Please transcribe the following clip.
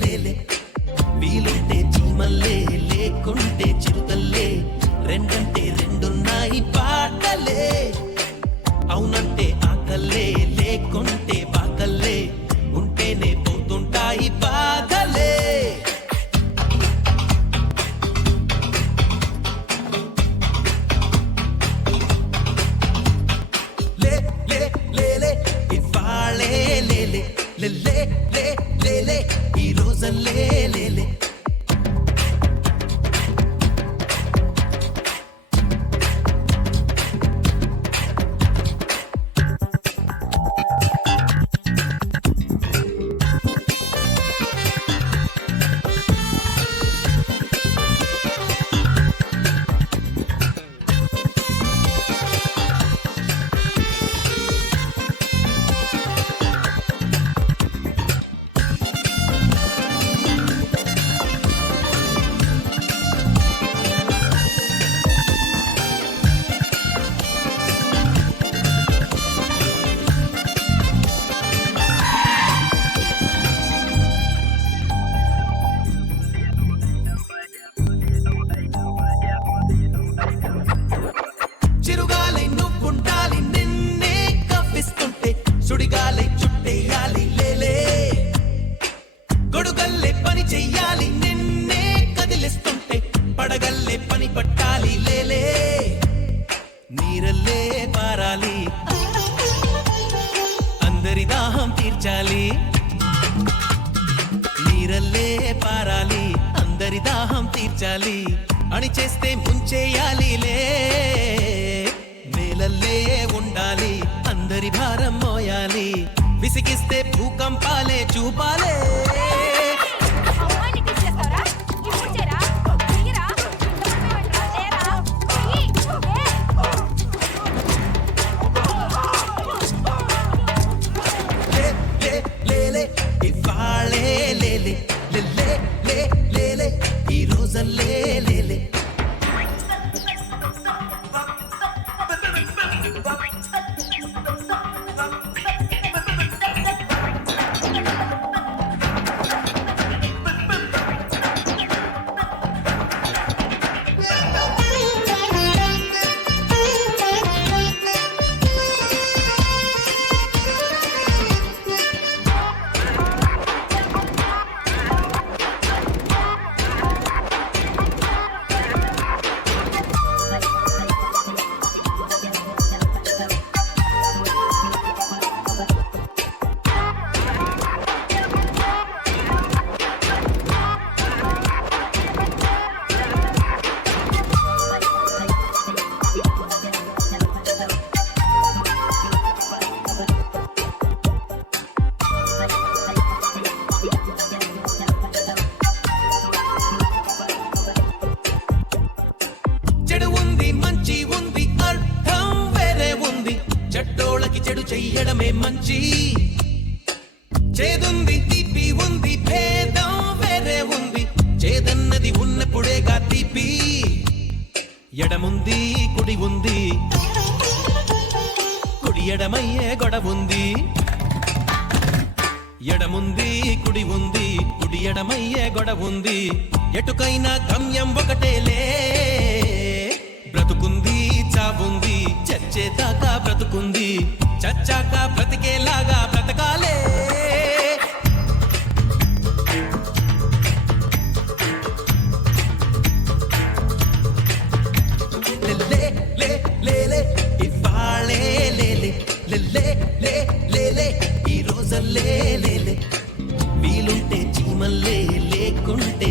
లేలే వీలుంటే చీమల్లే లేకుంటే చిరుతల్లే రెండంటే రెండున్నాయి పాటలే అవునంటే ఆకల్లే లేకుంటే బాకల్లే ఉంటేనే పోతుంటాయి బాధలే లే లే లేలే ఇవాళే లేలే లే లే లేలే ఈ రోజల్లే లేలే చిరుగాలి నువ్వుండాలి నిన్నే కవ్విస్తుంటే సుడిగాలి చుట్టేయాలి లేలే గొడుగల్లే పని చెయ్యాలి నిన్నే కదిలిస్తుంటే పడగల్లే పని పట్టాలి లేలే నీరల్లే పారాలి అందరి దాహం తీర్చాలి నీరల్లే పారాలి అందరి దాహం తీర్చాలి అని చేస్తే ముంచేయాలి లే నేలల్లే ఉండాలి అందరి భారం మోయాలి విసిగిస్తే భూకంపాలే చూపాలే లేలే ఇవాళే లేలే లే లే లేలే ఈ రోజల్లే లేలే చెడు ఉంది మంచి ఉంది అర్థం వేరే ఉంది చెడ్డోళ్ళకి చెడు చెయ్యడమే మంచి చేదుంది తీపి ఉంది భేదం వేరే ఉంది చేదన్నది ఉన్నప్పుడేగా తీపి ఎడముంది కుడి ఉంది కుడి ఎడమయ్యే గొడవుంది ఎడముంది కుడి ఉంది కుడి ఎడమయ్యే గొడవుంది ఎటుకైనా గమ్యం ఒకటేలే బ్రతుకుంది చావుంది చచ్చేదాకా బ్రతుకుంది చచ్చాక బ్రతికేలాగా బ్రతకాలే లే లే లేలే ఇవాళే లేలే లే లే లేలే ఈ రోజల్లే లేలే వీలుంటే చీమల్లే లేకుంటే